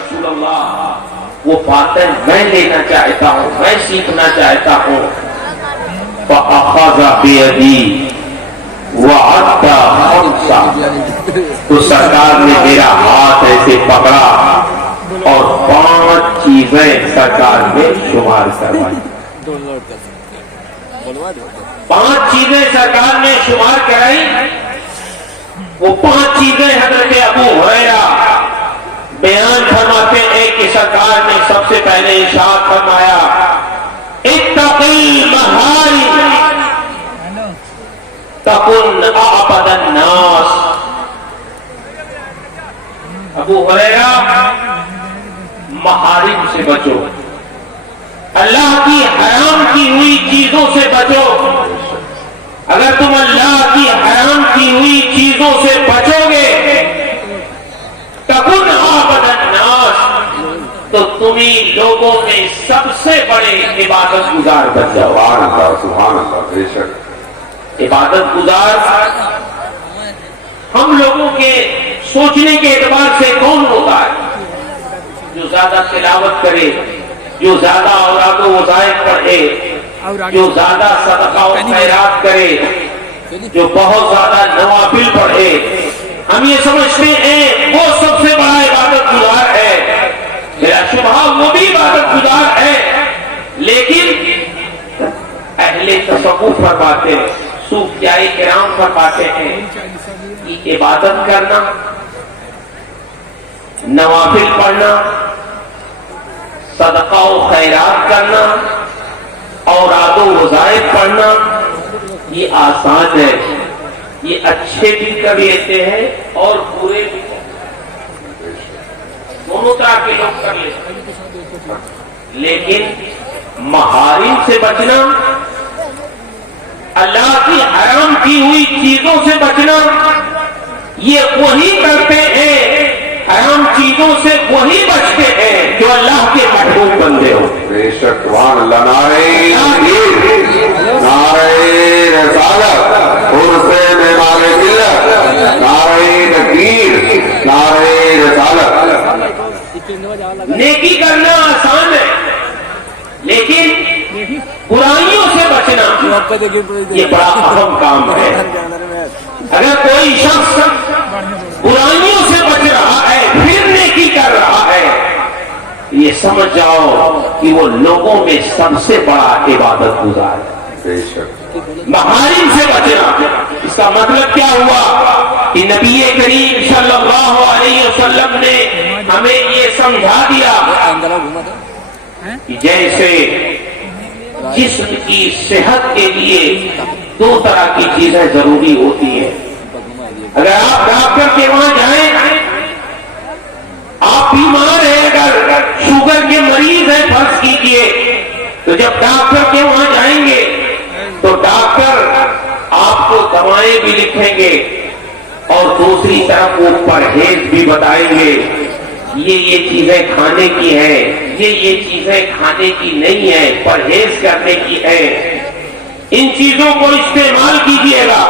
رسول اللہ وہ باتیں میں لینا چاہتا ہوں، میں سیکھنا چاہتا ہوں. فَأَخَذَ بِيَدِي وَعَدَّ خَمْسًا، تو سرکار نے میرا ہاتھ ایسے پکڑا اور 5 چیزیں سرکار نے شمار کروائی. 5 چیزیں سرکار نے شمار کرائی. وہ 5 چیزیں حضرت ابو ہریرہ بیان فرماتے ہیں کہ سرکار نے سب سے پہلے ارشاد فرمایا اتق المحارم تکن اعبد الناس. ابو ہریرہ محارم سے بچو، اللہ کی حرام کی ہوئی چیزوں سے بچو. اگر تم اللہ کی حرام کی ہوئی چیزوں سے بچو گے تکن اعبد الناس، تو تمہیں لوگوں میں سب سے بڑے عبادت گزار بن جاؤ. سبحان اللہ سبحان اللہ. بے شک عبادت گزار ہم لوگوں کے سوچنے کے اعتبار سے کون ہوتا ہے؟ جو زیادہ تلاوت کرے، جو زیادہ اوراد و وظائف پڑھے، جو زیادہ صدقہ و خیرات کرے، جو بہت زیادہ نوافل پڑھے. ہم یہ سمجھتے ہیں وہ سب سے بڑا عبادت گزار ہے. میرا شبہ وہ بھی عبادت گزار ہے، لیکن اہل تصوف فرماتے ہیں، صوفیاء کرام فرماتے ہیں کہ عبادت کرنا، نوافل پڑھنا، صدقہ و خیرات کرنا، اوراد و وظائف پڑھنا یہ آسان ہے. یہ اچھے بھی کر لیتے ہیں اور برے بھی دونوں طرح کے لوگ کر لیتے ہیں. لیکن محارم سے بچنا، اللہ کی حرام کی ہوئی چیزوں سے بچنا، یہ وہی کرتے ہیں، حرام چیزوں سے وہی بچتے ہیں جو اللہ کے محبوب بندے ہو. بے شک سبحان اللہ. نعرہ رسالت، عرصے میں نعرہ ملت، نعرہ تکبیر، نعرہ رسالت. نیکی کرنا آسان ہے، لیکن برائیوں سے بچنا یہ بڑا اہم کام ہے. اگر کوئی شخص برائیوں سے بچ رہا ہے پھر نیکی کر رہا ہے، یہ سمجھ جاؤ کہ وہ لوگوں میں سب سے بڑا عبادت گزار ہے. بے شک محارم سے بچنا، اس کا مطلب کیا ہوا کہ نبی کریم صلی اللہ علیہ وسلم نے ہمیں یہ سمجھا دیا کہ جیسے جسم کی صحت کے لیے 2 طرح کی چیزیں ضروری ہوتی ہیں. اگر آپ ڈاکٹر کے وہاں جائیں، آپ بیمار ہیں، اگر شوگر کے مریض ہیں فرض کیجئے، تو جب ڈاکٹر کے وہاں جائیں گے تو ڈاکٹر آپ کو دوائیں بھی لکھیں گے اور دوسری طرف وہ پرہیز بھی بتائیں گے. یہ چیزیں کھانے کی ہیں، یہ چیزیں کھانے کی نہیں ہیں، پرہیز کرنے کی ہے. ان چیزوں کو استعمال کیجیے گا،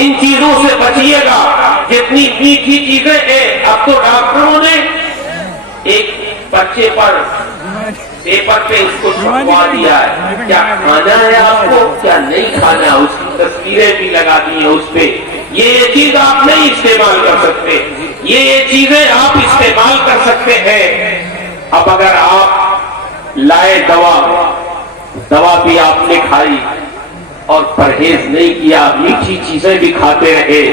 ان چیزوں سے بچیے گا. جتنی میٹھی چیزیں ہیں، اب تو ڈاکٹروں نے ایک پرچے پر پیپر پہ اس کو چھپوا دیا ہے، کیا کھانا ہے آپ کو، کیا نہیں کھانا ہے، اس کی تصویریں بھی لگا دی ہیں اس پہ. یہ چیز آپ نہیں استعمال کر سکتے، یہ چیزیں آپ استعمال کر سکتے ہیں. اب اگر آپ لائے دوا بھی آپ نے کھائی اور پرہیز نہیں کیا، میٹھی چیزیں بھی کھاتے رہے،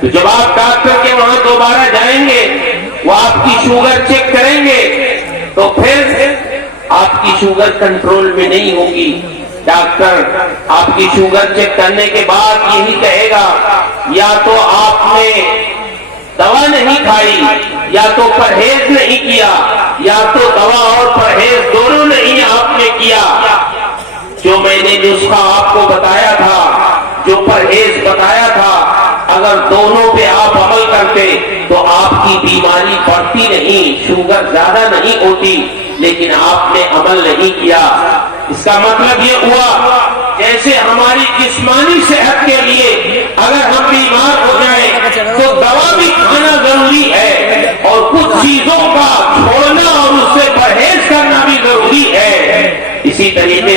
تو جب آپ ڈاکٹر کے وہاں دوبارہ جائیں گے، وہ آپ کی شوگر چیک کریں گے تو پھر آپ کی شوگر کنٹرول میں نہیں ہوگی. ڈاکٹر آپ کی شوگر چیک کرنے کے بعد یہی کہے گا یا تو آپ نے دوا نہیں کھائی، یا تو پرہیز نہیں کیا، یا تو دوا اور پرہیز دونوں نہیں آپ نے کیا. جو میں نے نسخہ آپ کو بتایا تھا، جو پرہیز بتایا تھا، اگر دونوں پہ آپ عمل کرتے تو آپ کی بیماری بڑھتی نہیں، شوگر زیادہ نہیں ہوتی، لیکن آپ نے عمل نہیں کیا. اس کا مطلب یہ ہوا جیسے ہماری جسمانی صحت کے لیے اگر ہم بیمار ہو جائیں تو دوا بھی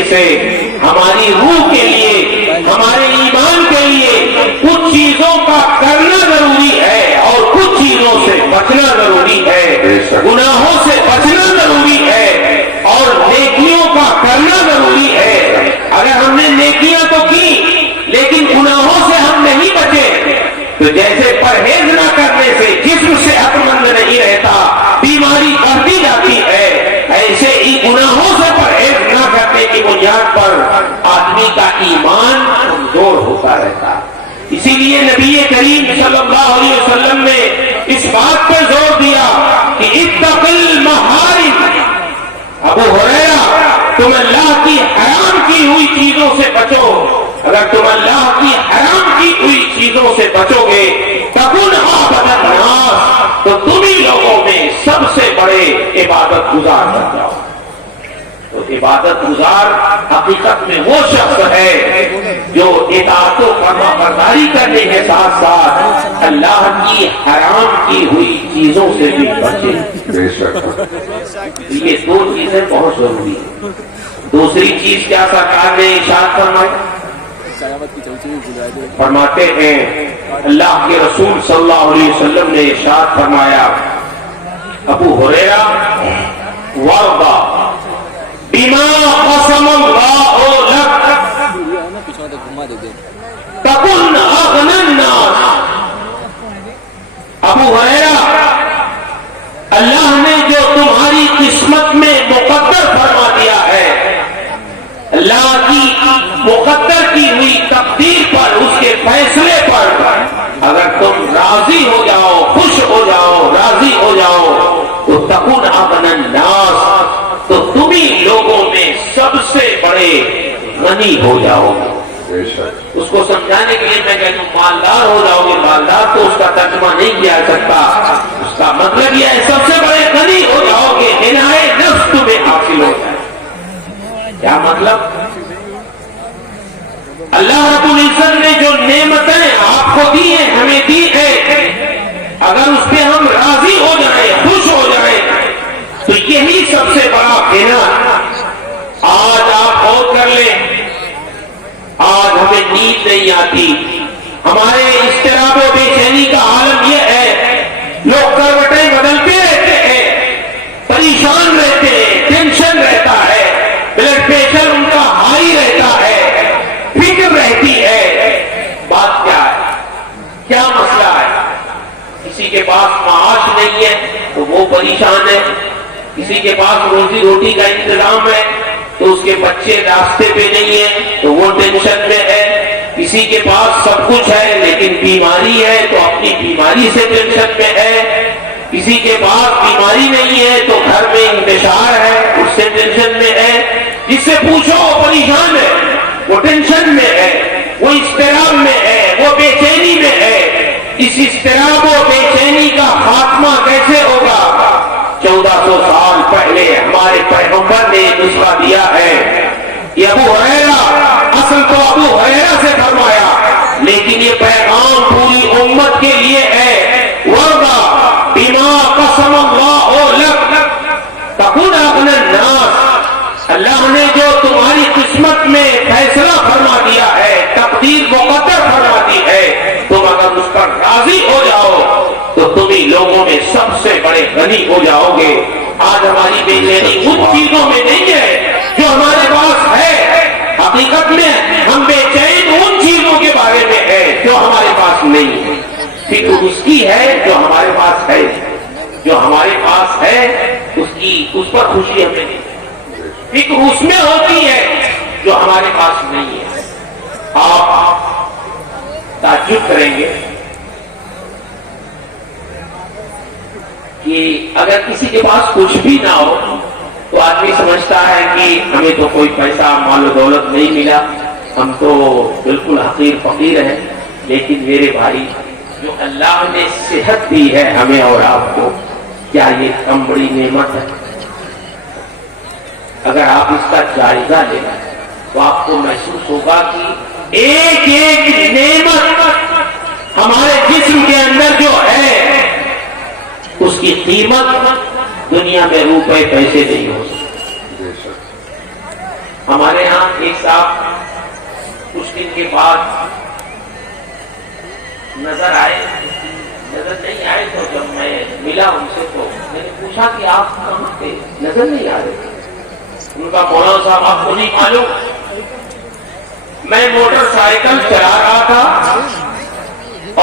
طریقے سے ہماری روح کے لیے، ہمارے ایمان کے لیے کچھ چیزوں کا کرنا ضروری ہے اور کچھ چیزوں سے بچنا ضروری ہے، گناہوں سے بچنا ضروری ہے اور نیکیوں کا کرنا ضروری ہے۔ اگر ہم نے نیکیاں تو کی لیکن گناہوں سے ہم نہیں بچے تو جیسے پرہیز نہ کرنے سے جسم صحت مند نہیں رہتا، بیماری بڑھتی جاتی ہے، ایسے ہی گناہوں سے پرہیز نہ کرنے کی بنیاد پر آدمی کا ایمان کمزور ہوتا رہتا۔ اسی لیے نبی کریم صلی اللہ علیہ وسلم نے اس بات پر زور دیا کہ اتق المحارم، ابو ہریرہ تم اللہ کی حرام کی ہوئی چیزوں سے بچو، اگر تم اللہ کی حرام کی ہوئی چیزوں سے بچو گے تکن عابد الناس، تو تم ہی لوگوں میں سب سے بڑے عبادت گزار بن جاؤ۔ تو عبادت گزار حقیقت میں وہ شخص ہے جو اطاعت و فرما برداری کرنے کے ساتھ ساتھ اللہ کی حرام کی ہوئی چیزوں سے بھی بچے۔ بے شک یہ دو چیزیں بہت ضروری ہیں۔ دوسری چیز کیا سرکار نے ارشاد فرمائی؟ فرماتے ہیں اللہ کے رسول صلی اللہ علیہ وسلم نے ارشاد فرمایا، ابو ہریرہ وارضا بما قسم اللہ لک تکن اغنی الناس۔ ابو ہریرہ، اللہ نے جو تمہاری قسمت میں مقدر فرما دیا ہے، اللہ کی مقدر کی ہوئی تقدیر پر، اس کے فیصلے پر اگر تم راضی ہو جاؤ، خوش ہو جاؤ، راضی ہو جاؤ تو تکن اغنی الناس، تو تم ہی لوگوں میں سب سے بڑے غنی ہو جاؤ گے۔ بے شک اس کو سمجھانے کے لیے میں کہتا ہوں مالدار ہو جاؤ گے، مالدار تو اس کا ترجمہ نہیں کیا سکتا، اس کا مطلب یہ ہے سب سے بڑے غنی ہو جاؤ گے، غنائے نفس تمہیں حاصل ہو جائے۔ کیا مطلب؟ اللہ رب العزت نے جو نعمتیں آپ کو دی ہیں، ہمیں دی ہے، اگر اس پہ ہم راضی ہو جائیں، خوش ہو جائیں تو یہی سب سے بڑا غنا۔ آج آپ غور کر لیں، آج ہمیں نیند نہیں آتی، ہمارے اضطراب و بے چینی کا عالم یہ ہے، لوگ کروٹیں بدلتے رہتے ہیں، پریشان رہتے ہیں، ٹینشن رہتا ہے، بلڈ پریشر ان کا ہائی رہتا ہے، فکر رہتی ہے۔ بات کیا ہے؟ کیا مسئلہ ہے؟ کسی کے پاس معاش نہیں ہے تو وہ پریشان ہے، کسی کے پاس روزی روٹی کا انتظام ہے تو اس کے بچے راستے پہ نہیں ہیں تو وہ ٹینشن میں ہے، کسی کے پاس سب کچھ ہے لیکن بیماری ہے تو اپنی بیماری سے ٹینشن میں ہے، کسی کے پاس بیماری نہیں ہے تو گھر میں انتشار ہے اس سے ٹینشن میں ہے، جس سے پوچھو وہ پریشان ہے، وہ ٹینشن میں ہے، وہ اضطراب میں ہے، وہ بے چینی میں ہے۔ اس اضطراب و بے چینی کا خاتمہ کیسے ہوگا؟ 1400 سال پہلے ہمارے پیغمبر نے نسخہ دیا ہے۔ یہ ابو ہریرہ، اصل تو ابو ہریرہ سے فرمایا لیکن یہ پیغام پوری امت کے لیے ہے۔ وَرْضَ بِمَا قَسَمَ اللَّهُ لَكَ تَكُنْ أَغْنَى النَّاسِ، اللہ نے جو تمہاری قسمت میں فیصلہ فرما دیا ہے، تقدیر مقدر فرما دی ہے، تم اگر اس پر راضی ہو جاؤ تو تم ہی لوگوں میں سب سے بڑے غنی ہو جاؤ گے۔ آج ہماری بے چینی ان چیزوں میں نہیں ہے جو ہمارے پاس ہے، حقیقت میں ہم بے چین ان چیزوں کے بارے میں ہے جو ہمارے پاس نہیں ہے۔ فکر اس کی ہے جو ہمارے پاس ہے، جو ہمارے پاس ہے اس پر خوشی ہمیں نہیں ہے، فکر اس میں ہوتی ہے جو ہمارے پاس نہیں ہے۔ آپ تعجب کریں گے کہ اگر کسی کے پاس کچھ بھی نہ ہو تو آدمی سمجھتا ہے کہ ہمیں تو کوئی پیسہ مال و دولت نہیں ملا، ہم تو بالکل حقیر فقیر ہیں، لیکن میرے بھائی جو اللہ نے صحت دی ہے ہمیں اور آپ کو، کیا یہ کم بڑی نعمت ہے؟ اگر آپ اس کا جائزہ لیں تو آپ کو محسوس ہوگا کہ ایک ایک نعمت ہمارے جسم کے اندر جو ہے اس کی قیمت دنیا میں روپے پیسے نہیں ہو سکتی۔ ہمارے ہاں ایک صاحب کچھ دن کے بعد نظر آئے، نظر نہیں آئے تو جب میں ملا ان سے تو میں نے پوچھا کہ آپ کہاں تھے، نظر نہیں آ رہے۔ ان کا مولانا صاحب آپ کو نہیں معلوم، میں موٹر سائیکل چلا رہا تھا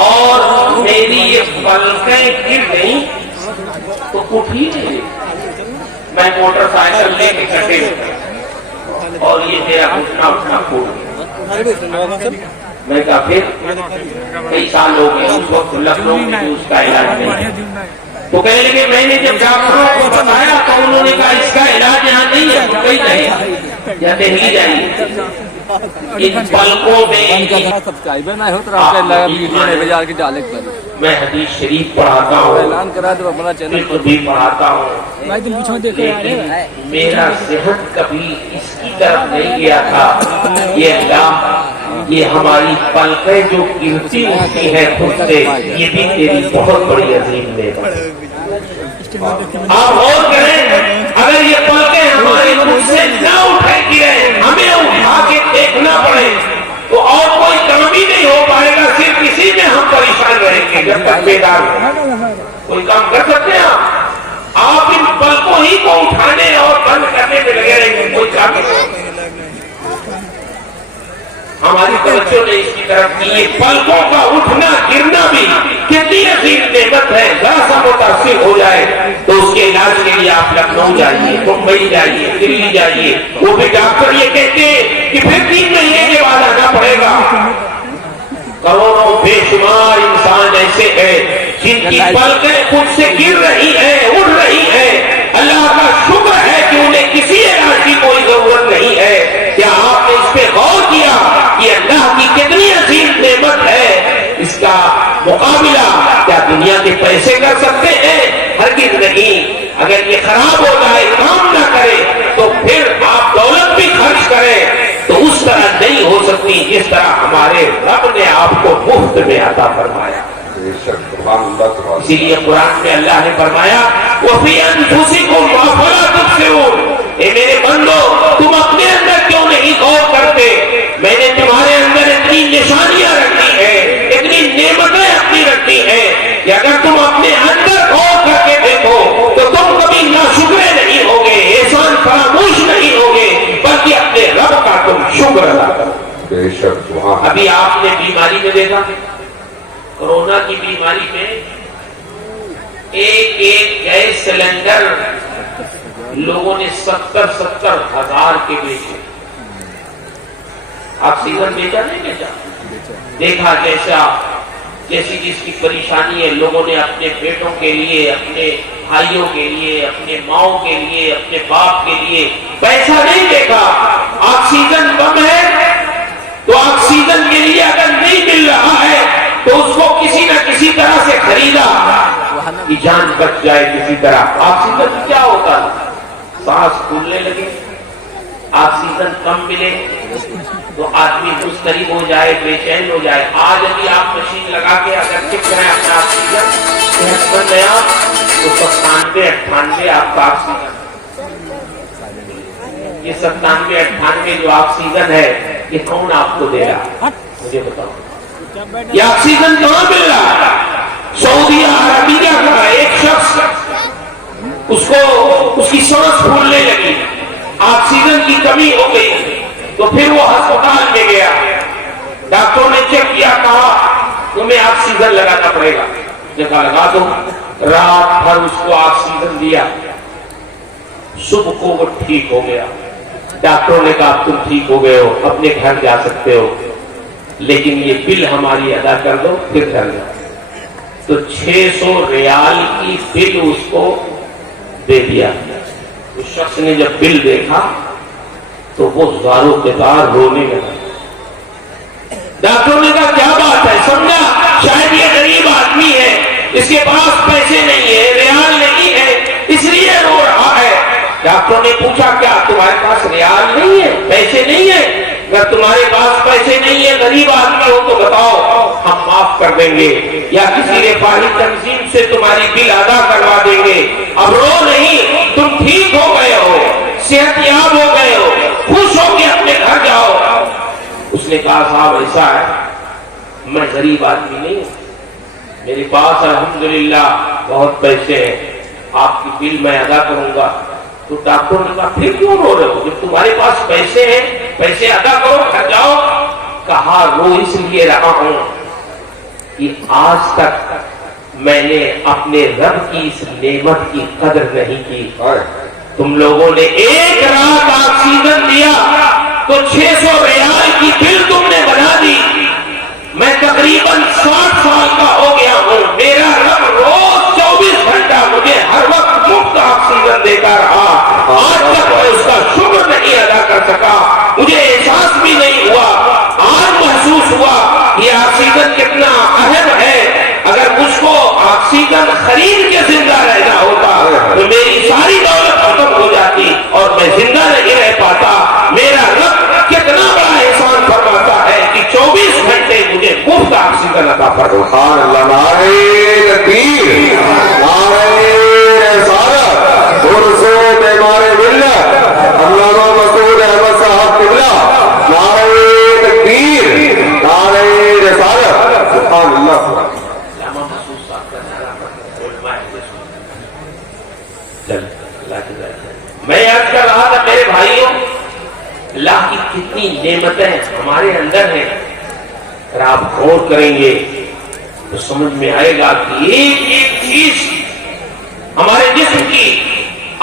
اور میری یہ پلکیں گر گئیں تو اٹھ ہی نہیں رہی۔ میں موٹر سائیکل لے کے کٹے اور یہ میرا گھٹنا اٹھنا پھوٹ گیا۔ میں کہا پھر کئی سال ہو گئے، اس وقت لکھنؤ میں اس کا علاج نہیں، تو کہنے لگے میں نے جب ڈاکٹروں کو بتایا تو انہوں نے کہا اس کا علاج یہاں نہیں ہے، ممبئی نہیں یا دہلی جائیے۔ ان پلکوں میں حدیث شریف پڑھاتا ہوں، فقہ بھی پڑھاتا ہوں، لیکن میرا ذہن کبھی اس کی طرف نہیں گیا تھا یہ اللہ، یہ ہماری پلکیں جو گرتی اٹھتی ہے خود سے، یہ بھی تیری بہت بڑی عظیم نعمت۔ آپ غور کریں، اگر یہ پلکیں ہماری خود سے نہ اٹھے گرے، ہمیں اٹھا کے دیکھنا پڑے تو اور کوئی کام ہی نہیں ہو پائے گا، صرف اسی میں ہم پریشان رہیں گے جب تک بیدار ہیں۔ کوئی کام کر سکتے ہیں آپ ان پلکوں ہی کو اٹھانے اور بند کرنے میں لگے رہیں گے، کوئی کام نہیں۔ ہماری توجہ نے اس کی طرف کی، یہ پلکوں کا اٹھنا گرنا بھی کتنی عظیم نعمت ہے۔ ذرا سا متاثر ہو جائے تو اس کے علاج کے لیے آپ لکھنؤ جائیے، ممبئی جائیے، دلی جائیے، وہ بھی ڈاکٹر یہ کہتے ہیں کہ پھر 3 مہینے کے بعد آنا پڑے گا۔ کروڑوں بے شمار انسان ایسے ہیں جن کی پلکیں خود سے گر رہی ہیں، اڑ رہی ہیں، اللہ کا شکر ہے کہ انہیں کسی علاج کی کوئی ضرورت نہیں ہے۔ کیا آپ نے اس پہ غور کیا؟ یہ اللہ کی کتنی عظیم نعمت ہے، اس کا مقابلہ کیا دنیا کے پیسے کر سکتے ہیں؟ ہرگز نہیں۔ اگر یہ خراب ہو جائے، کام نہ کرے، تو پھر آپ دولت بھی خرچ کریں تو اس طرح نہیں ہو سکتی جس طرح ہمارے رب نے آپ کو مفت میں عطا فرمایا۔ اسی لیے قرآن میں اللہ نے فرمایا وَفِي أَنفُسِكُمْ أَفَلَا تُبْصِرُونَ، اے میرے بندو تم اپنے اندر کیوں نہیں غور کرتے؟ میں نے تمہارے اندر اتنی نشانیاں رکھی ہیں، اتنی نعمتیں اپنی رکھی ہیں کہ اگر تم اپنے اندر غور کر کے دیکھو تو تم کبھی ناشکرے نہیں ہوگے، احسان فراموش نہیں ہوگے، بلکہ اپنے رب کا تم شکر ادا کرو۔ ابھی آپ نے بیماری میں دیکھا، کورونا کی بیماری میں ایک گیس سلنڈر لوگوں نے 70 ہزار کے بیچے۔ آکسیجن بیچا نہیں بیچا؟ دیکھا جیسی جس کی پریشانی ہے، لوگوں نے اپنے بیٹوں کے لیے، اپنے بھائیوں کے لیے، اپنے ماؤں کے لیے، اپنے باپ کے لیے پیسہ نہیں دیکھا۔ آکسیجن کم ہے تو آکسیجن کے لیے اگر نہیں مل رہا ہے تو اس کو کسی نہ کسی طرح سے خریدا کہ جان بچ جائے کسی طرح۔ آکسیجن کیا ہوتا ہے؟ سانس پھولنے لگے، آکسیجن کم ملے تو آدمی مضطرب ہو جائے، بے چین ہو جائے۔ آج ابھی آپ مشین لگا کے اگر چیک کریں اپنا آکسیجن صحت بن گیا تو 97-98 آپ کا آکسیجن، یہ 97-98 جو آکسیجن ہے یہ کون آپ کو دے رہا؟ مجھے بتاؤ، یہ آکسیجن کہاں مل رہا ہے؟ سعودی عربیہ کا ایک شخص، اس کی سانس پھولنے لگی، آکسیجن کی کمی ہو گئی تو پھر وہ ہسپتال میں گیا، ڈاکٹروں نے چیک کیا، کہا تمہیں آکسیجن لگانا پڑے گا، جگہ لگا دو۔ رات بھر اس کو آکسیجن دیا، صبح کو وہ ٹھیک ہو گیا۔ ڈاکٹروں نے کہا تم ٹھیک ہو گئے ہو، اپنے گھر جا سکتے ہو، لیکن یہ بل ہماری ادا کر دو پھر گھر جاؤ۔ تو 600 ریال کی بل اس کو دے دیا۔ اس شخص نے جب بل دیکھا تو وہ زاروں کے دار رونے لگا۔ ڈاکٹروں نے کہا کیا بات ہے؟ سمجھا شاید یہ غریب آدمی ہے، اس کے پاس پیسے نہیں ہے، ریال نہیں ہے، اس لیے رو رہا ہے۔ ڈاکٹروں نے پوچھا کیا تمہارے پاس ریال نہیں ہے، پیسے نہیں ہے؟ اگر تمہارے پاس پیسے نہیں ہے، غریب آدمی ہو تو بتاؤ، ہم معاف کر دیں گے یا کسی رفاہی تنظیم سے تمہاری بل ادا کروا دیں گے۔ اب رو نہیں، تم ٹھیک ہو گئے ہو، صحت یاب ہو گئے ہو، خوش ہو کے اپنے گھر جاؤ۔ اس نے کہا صاحب ایسا ہے میں غریب آدمی نہیں ہوں، میرے پاس الحمدللہ بہت پیسے ہیں، آپ کی بل میں ادا کروں گا۔ تو ڈاکٹر نے کہا پھر کیوں رو رہے ہو، جب تمہارے پاس پیسے ہیں پیسے ادا کرو گھر جاؤ۔ کہا رو اس لیے رہا ہوں کہ آج تک میں نے اپنے رب کی اس نعمت کی قدر نہیں کی۔ تم لوگوں نے ایک رات آکسیجن دیا تو 600 ریال کی بل تم نے بنا دی۔ میں تقریباً 60 سال کا ہو گیا ہوں، میرا رب روز 24 گھنٹہ مجھے ہر وقت مفت آکسیجن دیتا رہا، آج تک میں اس کا شکر نہیں ادا کر سکا، مجھے احساس بھی نہیں ہوا۔ آج محسوس ہوا یہ آکسیجن کتنا اہم ہے۔ اگر مجھ کو آکسیجن خرید کے زندہ رہنا ہوتا تو میری ساری دولت ختم ہو جاتی اور میں زندہ نہیں رہ پاتا۔ میرا رب کتنا بڑا احسان فرماتا ہے کہ 24 گھنٹے مجھے مفت آکسیجن عطا فرماتا۔ سبحان اللہ، نعرہ تکبیر، نعرہ رسالت، درسو بیمار ملت، علامہ مسعود احمد صاحب قبلہ، نعرہ تکبیر، نعرہ رسالت، سبحان اللہ۔ میں یاد کر رہا تھا میرے بھائیوں، اللہ کی کتنی نعمتیں ہمارے اندر ہیں، اگر آپ غور کریں گے تو سمجھ میں آئے گا کہ ایک ایک چیز ہمارے جسم کی،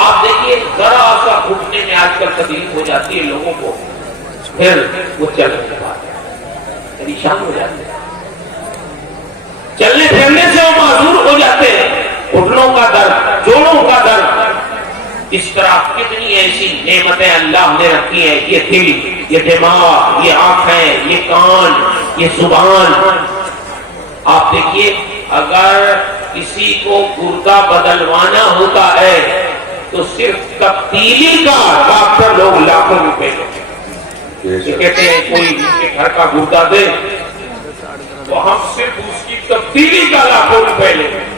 آپ دیکھیے ذرا سا گھٹنے میں آج کل تکلیف ہو جاتی ہے لوگوں کو، پھر وہ چلنے کے بعد پریشان ہو جاتے ہیں، چلنے پھرنے سے وہ معذور ہو جاتے ہیں، گھٹنوں کا درد، جوڑوں کا درد۔ اس طرح کتنی ایسی نعمتیں اللہ نے رکھی ہیں، یہ دل، یہ دماغ، یہ آنکھیں، یہ کان، یہ زبان۔ آپ دیکھیے اگر کسی کو گردہ بدلوانا ہوتا ہے تو صرف تبدیلی کا ڈاکٹر لوگ لاکھوں روپے لیتے ہیں، یہ کہتے ہیں کوئی ان کے گھر کا گردہ دے تو ہم صرف اس کی تبدیلی کا لاکھوں روپے لیتے ہیں،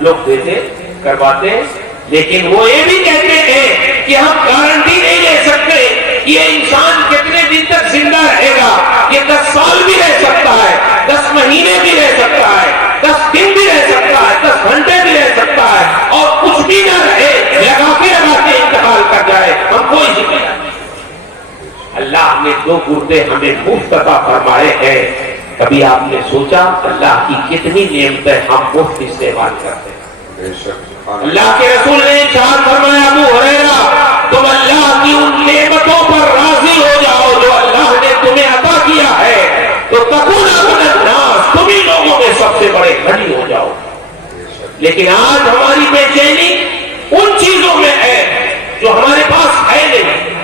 لوگ دیتے کرواتے ہیں، لیکن وہ یہ بھی کہتے ہیں کہ ہم گارنٹی نہیں لے سکتے یہ انسان کتنے دن تک زندہ رہے گا، یہ 10 سال بھی رہ سکتا ہے، 10 مہینے بھی رہ سکتا ہے، 10 دن بھی رہ سکتا ہے، 10 گھنٹے بھی رہ سکتا ہے، اور کچھ بھی نہ رہے، لگا کے انتقال کر جائے، ہم کوئی ذمہ نہیں۔ اللہ نے 2 گردے ہمیں مفت عطا فرمائے ہیں، کبھی آپ نے سوچا اللہ کی کتنی نعمتیں ہم مفت استعمال کرتے ہیں؟ اللہ کے رسول نے ارشاد فرمایا ابو ہریرہ تم اللہ کی ان نعمتوں پر راضی ہو جاؤ جو اللہ نے تمہیں عطا کیا ہے تو تکون من الناس، تم ہی لوگوں میں سب سے بڑے غنی ہو جاؤ۔ لیکن آج ہماری بے چینی ان چیزوں میں ہے جو ہمارے پاس ہے نہیں۔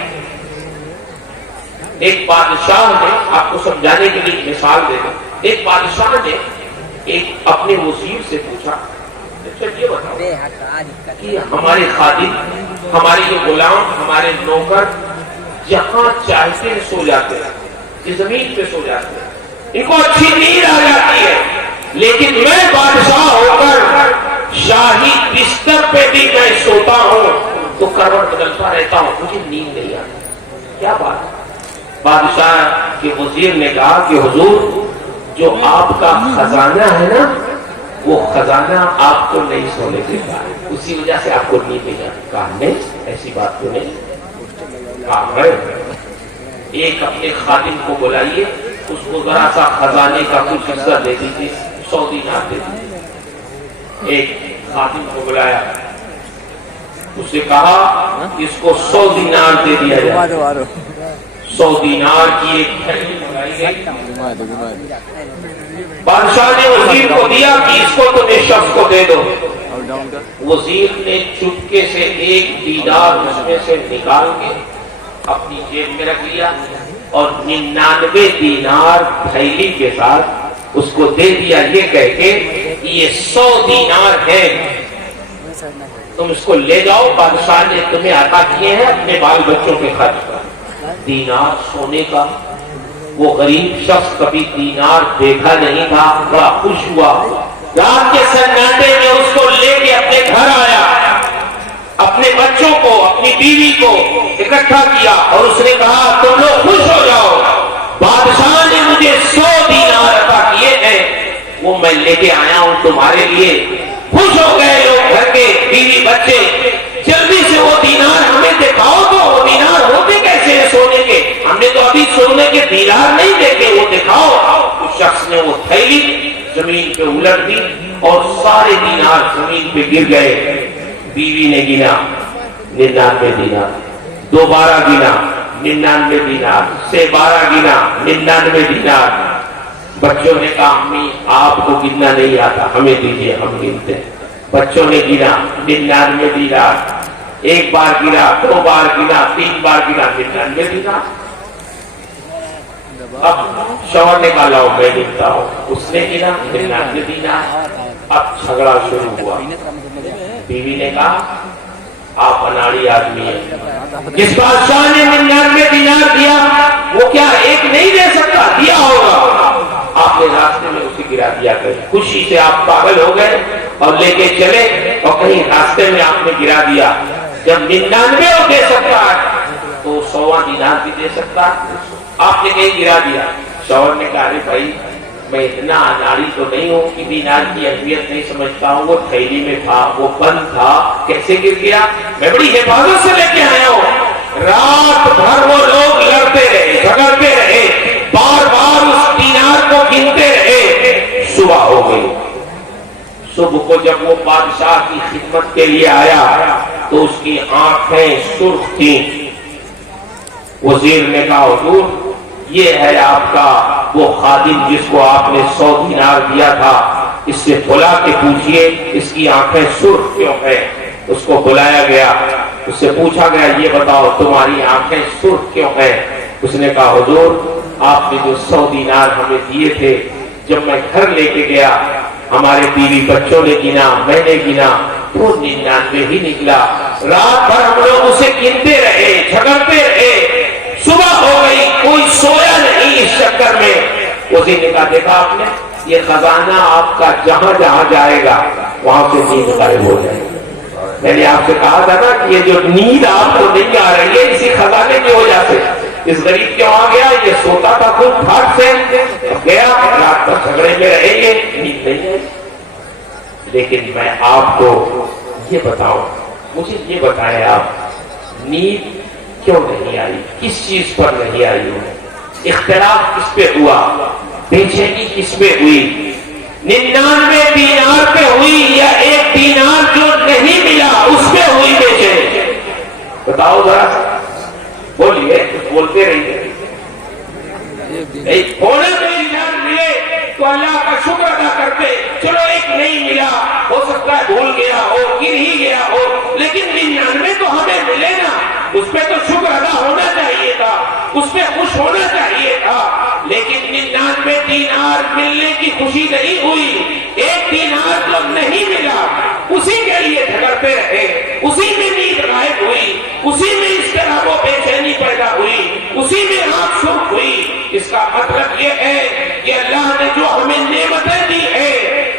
ایک بادشاہ نے، آپ کو سمجھانے کے لیے مثال دے دوں، ایک بادشاہ نے ایک اپنے وزیر سے پوچھا یہ بتاؤ کہ ہمارے خادم، ہمارے یہ غلام، ہمارے نوکر جہاں چاہتے ہیں سو جاتے ہیں، یہ زمین پہ سو جاتے ہیں، ان کو اچھی نیند آ جاتی ہے، لیکن میں بادشاہ ہو کر شاہی بستر پہ بھی میں سوتا ہوں تو کروٹ بدلتا رہتا ہوں، مجھے نیند نہیں آتی۔ کیا بات؟ بادشاہ کے وزیر نے کہا کہ حضور جو آپ کا خزانہ ہے نا وہ خزانہ آپ کو نہیں سونے دیتا ہے، اسی وجہ سے آپ کو نیند نہیں آتی۔ کہا نہیں ایسی بات تو نہیں، کہا ایک اپنے خادم کو بلائیے، اس کو ذرا سا خزانے کا کچھ حصہ دے دیجیے، 100 دینار دے دیجیے۔ ایک خادم کو بلایا، اسے کہا اس کو 100 دینار دے دیا جائے۔ 100 دینار کی ایک تھیلی منگائی گئی، بادشاہ نے وزیر کو دیا کہ اس کو تم اس شخص کو دے دو۔ وزیر نے چپکے سے 1 دینار اس میں سے نکال کے اپنی جیب میں رکھ لیا اور 99 دینار تھیلی کے ساتھ اس کو دے دیا، یہ کہہ کے یہ 100 دینار ہے، تم اس کو لے جاؤ، بادشاہ نے تمہیں عطا کیے ہیں اپنے بال بچوں کے خرچ پر۔ دینار سونے کا، وہ غریب شخص کبھی دینار دیکھا نہیں تھا، بڑا خوش ہوا، رات کے سناٹے میں اس کو لے کے اپنے گھر آیا، اپنے بچوں کو، اپنی بیوی کو اکٹھا کیا اور اس نے کہا تم لوگ خوش ہو جاؤ، بادشاہ نے مجھے 100 دینار عطا کیے ہیں، وہ میں لے کے آیا ہوں تمہارے لیے۔ خوش ہو گئے لوگ، گھر کے بیوی بچے، جلدی سے وہ دینار ہمیں دکھاؤ تو، وہ دینار ہوتے کیسے ہیں سونے کے، ہم نے تو ابھی سونے کے دینار نہیں دیکھے، وہ دکھاؤ۔ اس شخص نے وہ تھیلی زمین پہ الٹ دی اور سارے دینار زمین پہ گر گئے۔ بیوی نے گنا 99 دینار، دوبارہ گنا 99 دینار، سے 12 گنا 99 دینار۔ بچوں نے کہا امی آپ کو گننا نہیں آتا، ہمیں دیجیے ہم گنتے ہیں۔ بچوں نے گنا 99 دینار، ایک بار گنا، 2 بار گنا، 3 بار گنا 99 دینار۔ اب شوہر نے کہا لاؤ میں گنتا ہوں، اس نے گنا 99 دینار۔ اب جھگڑا شروع ہوا۔ بیوی نے کہا آپ اناڑی آدمی ہیں، جس بادشاہ نے 99 دینار دیا وہ کیا ایک نہیں دے سکتا؟ دیا ہوگا۔ آپ نے راستے میں اسے گرا دیا، کہیں خوشی سے آپ پاگل ہو گئے اور لے کے چلے، اور کہیں راستے میں آپ نے گرا دیا۔ جب 99 وہ دے سکتا ہے تو 100 دینار بھی دے سکتا ہے، آپ نے کہیں گرا دیا۔ شوہر نے کہا ارے بھائی میں اتنا اناڑی تو نہیں ہوں کہ دینار کی اہمیت نہیں سمجھتا ہوں، وہ تھیلی میں تھا، وہ بند تھا، کیسے گر گیا؟ میں بڑی حفاظت سے لے کے آیا ہوں۔ رات بھر وہ لوگ لڑتے رہے، جھگڑتے رہے، بار بار اس دینار کو گنتے رہے۔ صبح ہو گئی۔ صبح کو جب وہ بادشاہ کی خدمت کے لیے آیا تو اس کی آنکھیں سرخ تھیں۔ وزیر نے کہا حضور یہ ہے آپ کا وہ خادم جس کو آپ نے 100 دینار دیا تھا، اس سے بلا کے پوچھئے اس کی آنکھیں سرخ کیوں ہیں۔ اس کو بلایا گیا، اس سے پوچھا گیا یہ بتاؤ تمہاری آنکھیں سرخ کیوں ہیں؟ اس نے کہا حضور آپ نے جو 100 دینار ہمیں دیے تھے، جب میں گھر لے کے گیا ہمارے بیوی بچوں نے گنا، میں نے گنا، وہ 99 ہی نکلا۔ رات بھر ہم لوگ اسے گنتے رہے، جھگڑتے رہے، صبح ہو گئی، کوئی سویا نہیں اس چکر میں۔ اسی نے کہا دیکھا آپ نے یہ خزانہ آپ کا جہاں جہاں جائے گا وہاں سے نیند غائب ہو جائے گا۔ میں نے آپ سے کہا تھا نا کہ یہ جو نیند آپ کو نہیں آ رہی ہے اسی خزانے کی وجہ سے۔ اس غریب کیوں آ گیا؟ یہ سوتا تھا خود پھاٹ سے، گیا رات پر جھگڑے میں رہیں گے، نیند نہیں ہے۔ لیکن میں آپ کو یہ بتاؤں، مجھے یہ بتائیں آپ نیند کیوں نہیں آئی، کس چیز پر نہیں آئی ہو؟ اختلاف کس پہ ہوا؟ بے چینی کس پہ ہوئی؟ 99 دینار پہ ہوئی یا 1 دینار جو نہیں ملا اس پہ ہوئی بے چینی؟ بتاؤ ذرا، بولیے، کچھ بولتے رہیے۔ تھوڑے دینار ملے تو اللہ کا شکر ادا کرتے، چلو 1 نہیں ملا، ہو سکتا ہے بھول گیا ہو، گر ہی گیا ہو، لیکن 99 تو ہمیں ملے نا، اس پہ تو شکر ادا ہونا چاہیے تھا، اس پہ خوش ہونا چاہیے تھا۔ لیکن 99 دینار ملنے کی خوشی نہیں ہوئی، 1 دینار جو نہیں ملا اسی کے لیے جھگڑتے رہے، اسی میں نیند غائب ہوئی، اسی میں اس طرح وہ بے چینی پیدا ہوئی، اسی میں آنکھ سرخ ہوئی۔ اس کا مطلب یہ ہے کہ اللہ نے جو ہمیں نعمتیں دی ہے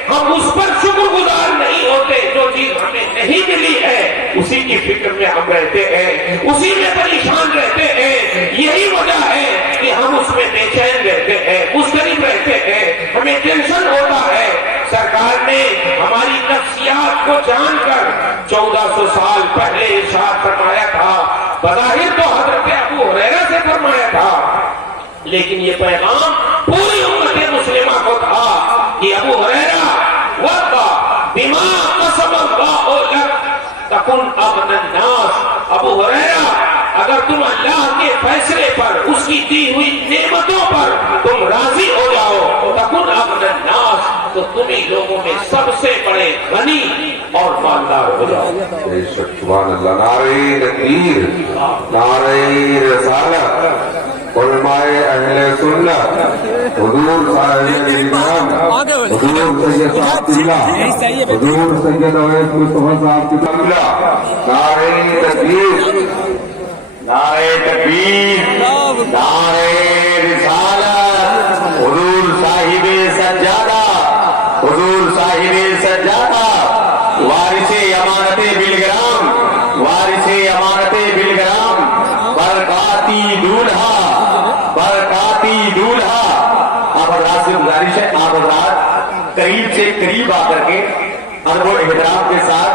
ہم اس پر شکر گزار نہیں ہوتے، جو چیز ہمیں نہیں ملی ہے اسی کی فکر میں ہم رہتے ہیں، اسی میں پریشان رہتے ہیں۔ یہی وجہ ہے کہ ہم اس میں بے چین رہتے ہیں، مضطرب رہتے ہیں، ہمیں ٹینشن ہوتا ہے۔ سرکار نے ہماری نفسیات کو جان کر 1400 سال پہلے ارشاد فرمایا تھا، بظاہر تو حضرت ابو ہریرہ سے فرمایا تھا، لیکن یہ پیغام پوری امت مسلمہ کو تھا کہ ابو ہریرہ وَقَّ بِمَا قَسَمَ اللَّهُ لَكَ تَكُنْ أَغْنَى النَّاسِ۔ ابو ہریرہ اگر تم اللہ کے فیصلے پر، اس کی دی ہوئی نعمتوں پر تم راضی ہو جاؤ، تَكُنْ أَغْنَى النَّاسِ، تو تم ہی لوگوں میں سب سے بڑے غنی اور مالدار ہو جاؤ۔ سبحان اللہ، نعرہ تکبیر، نعرہ رسالت، علماء اہل سنت، حضور صاحب امام، حضور سید صاحب قبلہ، حضور سید اویس مصطفیٰ صاحب کی قبلہ، نعرہ تکبیر، نعرہ تکبیر، نعرہ رسالت، حضور صاحب سجادہ، حضور صاحب سجادہ، وارث امانت بالگرام، وارث امانت برکاتی دولہا. آپ حضرات سے گزارش ہے، آپ حضرات قریب سے قریب آ کر کے ادب و احترام کے ساتھ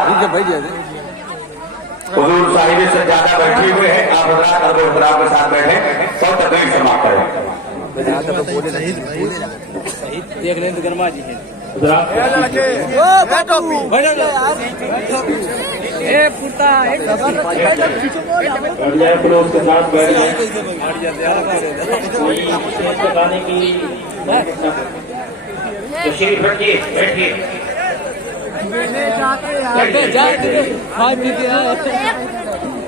حضور صاحب سجادہ بیٹھے ہوئے ہیں، آپ حضرات ادب و احترام کے ساتھ بیٹھے اور تقریر سماعت کریں. دیکھ لیں تو گرما جی ہے تشریف رکھیے، بیٹھیے. کھائے پی کے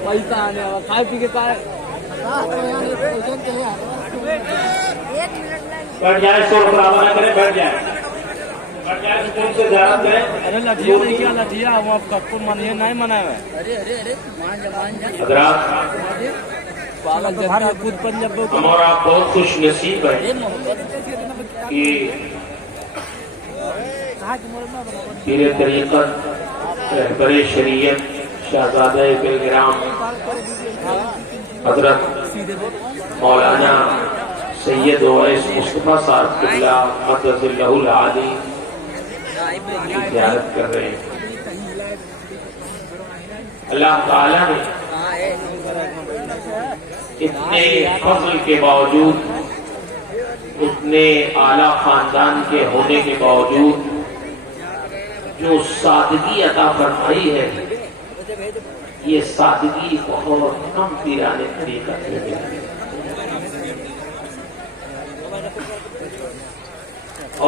پیسہ آنے والا کھائے پی کے بیٹھ جائیں، شور خرابہ نہ کریں، بیٹھ جائیں، بیٹھ جائیں، سکون سے زیارت کریں. ارے لٹھیا نہیں کیا لٹھیا وہ آپ کب کو منیے نہیں منائے ہوئے حضرات خود پنجاب ہم اور آپ بہت خوش نصیب ہیں کہ پیر طریقت رہبر شریعت شہزادہ بلگرام حضرت مولانا سید اویس مصطفیٰ صاحب قبلہ مدد اللہ العالی کی زیارت کر رہے ہیں. اللہ تعالیٰ نے اتنے فضل کے باوجود، اتنے اعلیٰ خاندان کے ہونے کے باوجود جو سادگی عطا فرمائی ہے، یہ سادگی بہت کم پیرانے طریقت میں ملی.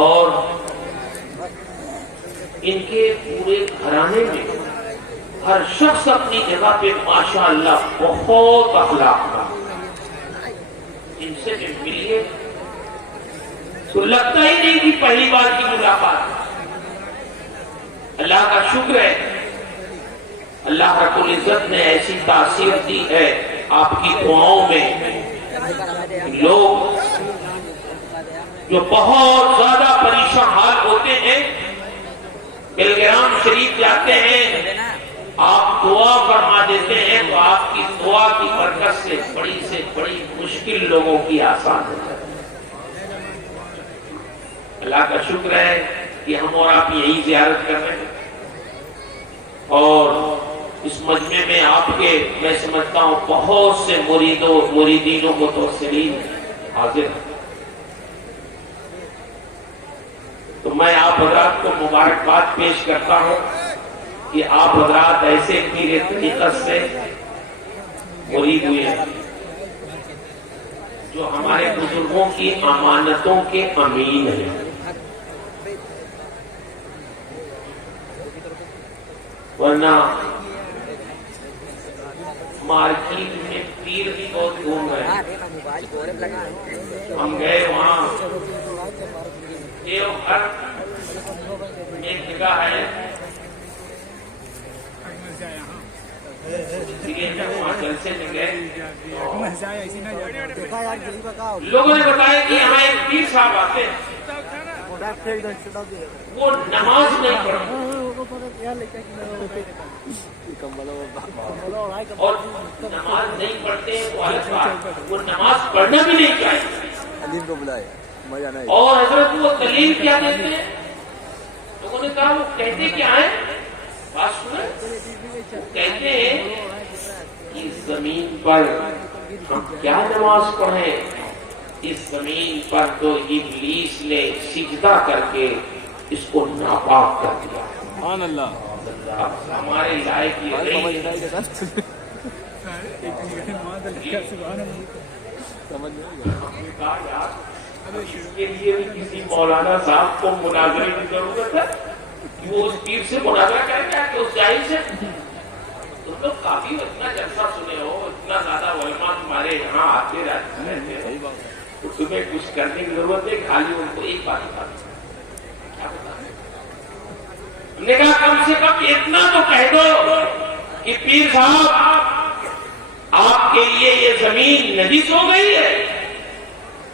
اور ان کے پورے گھرانے میں ہر شخص اپنی جگہ پہ ماشاءاللہ بہت اخلاق کا. ان سے جب ملیے تو لگتا ہی نہیں کہ پہلی بار کی ملاقات. اللہ کا شکر ہے، اللہ رب العزت نے ایسی تاثیر دی ہے آپ کی دعاؤں میں. لوگ جو بہت زیادہ پریشان حال ہوتے ہیں بلگرام شریف جاتے ہیں، آپ دعا فرما دیتے ہیں تو آپ کی دعا کی برکت سے بڑی مشکل لوگوں کی آسان ہو جاتی ہے. اللہ کا شکر ہے کہ ہم اور آپ یہی زیارت کر رہے ہیں، اور اس مجمع میں آپ کے میں سمجھتا ہوں بہت سے مریدینوں کو توسلین حاضر ہیں. تو میں آپ حضرات کو مبارکباد پیش کرتا ہوں کہ آپ حضرات ایسے پیر طریقت سے مرید ہوئے ہیں جو ہمارے بزرگوں کی امانتوں کے امین ہیں. ورنہ مارکیٹ میں پیر بھی بہت گھوم رہے ہیں. ہم گئے وہاں دیوگھر ایک جگہ ہے، وہاں جلسے میں گئے، لوگوں نے بتایا کہ یہاں ایک پیر صاحب آتے ہیں، وہ نماز نہیں پڑھتے اور نماز نہیں پڑھتے ہیں تو الگ بات، وہ نماز پڑھنا بھی نہیں چاہتے. اور حضرت وہ دلیل کیا دیتے ہیں؟ لوگوں نے کہا وہ کہتے کیا ہیں؟ بات سنیں. کہتے ہیں اس زمین پر ہم کیا نماز پڑھیں، اس زمین پر تو ابلیس نے سجدہ کر کے اس کو ناپاک کر دیا. سبحان اللہ. ہمارے لائق یہ نہیں. اس کے لیے بھی کسی مولانا صاحب کو مناظرے کی ضرورت ہے کہ وہ اس پیر سے مناظرہ کریں گے کہ اس جاہل سے. تم لوگ کافی اتنا جلسہ سنے ہو، اتنا زیادہ علماء تمہارے یہاں آتے رہتے ہیں، تو تمہیں کچھ کرنے کی ضرورت ہے. خالی ان کو ایک بات بتا دیں، کیا بتا دیں؟ ہم نے کہا کم سے کم اتنا تو کہہ دو کہ پیر صاحب آپ کے لیے یہ زمین نجس ہو گئی ہے.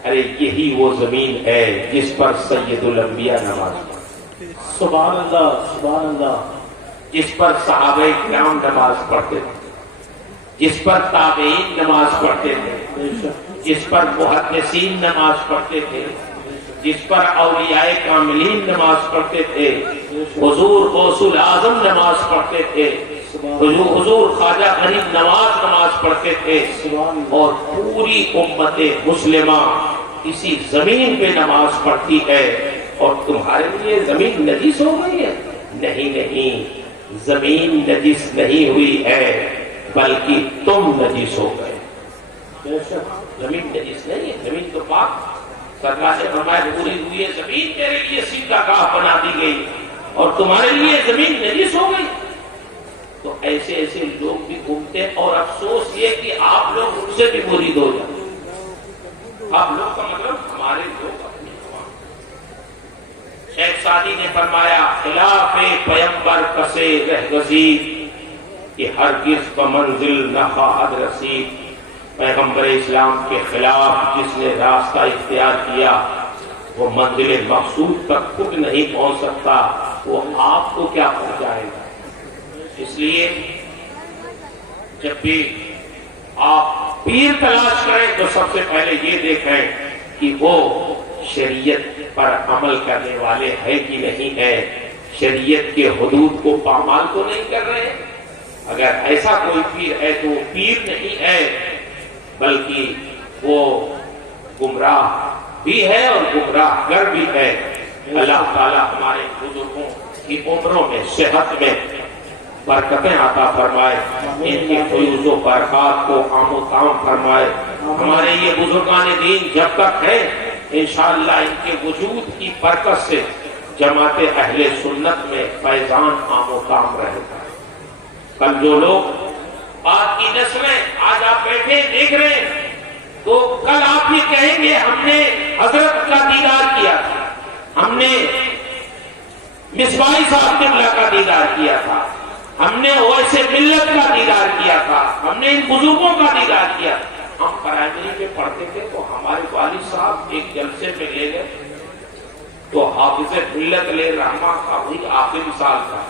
ارے یہی وہ زمین ہے جس پر سید الانبیاء نماز پڑھتے. سبحان اللہ سبحان اللہ. جس پر صحابہ کرام نماز پڑھتے تھے، جس پر تابعین نماز پڑھتے تھے. جس پر محدثین نماز پڑھتے تھے، جس پر اولیاء کاملین نماز پڑھتے تھے، حضور غوث الاعظم نماز پڑھتے تھے، حضور خواجہ غریب نواز نماز پڑھتے تھے، اور پوری امت مسلمہ اسی زمین پہ نماز پڑھتی ہے، اور تمہارے لیے زمین نجس ہو گئی ہے؟ نہیں نہیں، زمین نجس نہیں ہوئی ہے، بلکہ تم نجس ہو گئے۔ زمین نجس نہیں ہے، زمین تو پاک۔ سرکار نے فرمایا پوری ہوئی ہے زمین تیرے لیے سیدھا گاہ بنا دی گئی، اور تمہارے لیے زمین نجس ہو گئی۔ تو ایسے ایسے لوگ بھی گھومتے ہیں، اور افسوس یہ کہ آپ لوگ ان سے بھی مرید ہو جاتے ہیں۔ آپ لوگ کا مطلب ہمارے لوگ اپنی عوام۔ شیخ سعدی نے فرمایا خلاف پیمبر کسے رہگزید کہ ہرگز بمنزل نہ خواہد رسید۔ پیغمبر اسلام کے خلاف جس نے راستہ اختیار کیا وہ منزل مقصود تک خود نہیں پہنچ سکتا، وہ آپ کو کیا پہنچائے گا؟ اس لیے جب بھی آپ پیر تلاش کریں تو سب سے پہلے یہ دیکھیں کہ وہ شریعت پر عمل کرنے والے ہیں کہ نہیں ہے، شریعت کے حدود کو پامال تو نہیں کر رہے۔ اگر ایسا کوئی پیر ہے تو وہ پیر نہیں ہے، بلکہ وہ گمراہ بھی ہے اور گمراہ گر بھی ہے۔ اللہ تعالیٰ ہمارے بزرگوں کی عمروں میں، صحت میں برکتیں عطا فرمائے، ان کی فیوز و برکات کو عام و تام فرمائے۔ ہمارے یہ بزرگان دین جب تک ہیں انشاءاللہ ان کے وجود کی برکت سے جماعت اہل سنت میں فیضان عام و تام رہے گا۔ کل جو لوگ آج کی نسلیں آج آپ بیٹھے دیکھ رہے ہیں، تو کل آپ یہ کہیں گے ہم نے حضرت کا دیدار کیا تھا، ہم نے مصباحی صاحب قبلہ کا دیدار کیا تھا، ہم نے ویسے ملت کا دیدار کیا تھا، ہم نے ان بزرگوں کا دیدار کیا۔ ہم پرائمری میں پڑھتے تھے تو ہمارے والد صاحب ایک جلسے میں لے گئے تو حافظ ملت علیہ رحمہ کا وہی آخری سال تھا،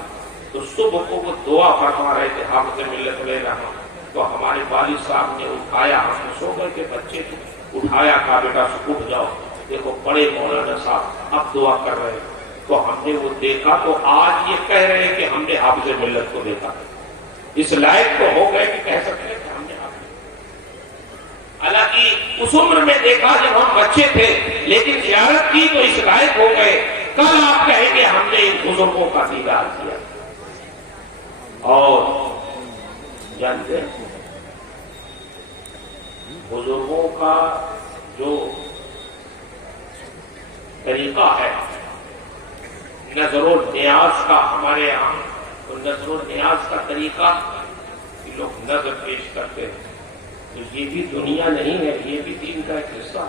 تو صبح کو وہ دعا فرما رہے تھے حافظ ملت علیہ رحمہ، تو ہمارے والد صاحب نے اٹھایا، ہم سو گئے کے بچے تھے، اٹھایا کہا بیٹا اٹھ جاؤ، دیکھو بڑے مولانا صاحب اب دعا کر رہے ہیں۔ تو ہم نے وہ دیکھا تو آج یہ کہہ رہے ہیں کہ ہم نے حافظ ملت کو دیکھا، اس لائق تو ہو گئے کہ کہہ سکتے ہیں کہ ہم نے حافظ، حالانکہ اس عمر میں دیکھا جب ہم بچے تھے، لیکن زیارت کی تو اس لائق ہو گئے۔ کل آپ کہیں گے ہم نے ان بزرگوں کا دیدار کیا۔ اور جانتے ہیں بزرگوں کا جو طریقہ ہے نظر و نیاز کا، ہمارے یہاں تو نظر و نیاز کا طریقہ کہ لوگ نظر پیش کرتے ہیں، تو یہ بھی دنیا نہیں ہے، یہ بھی دین کا ایک حصہ۔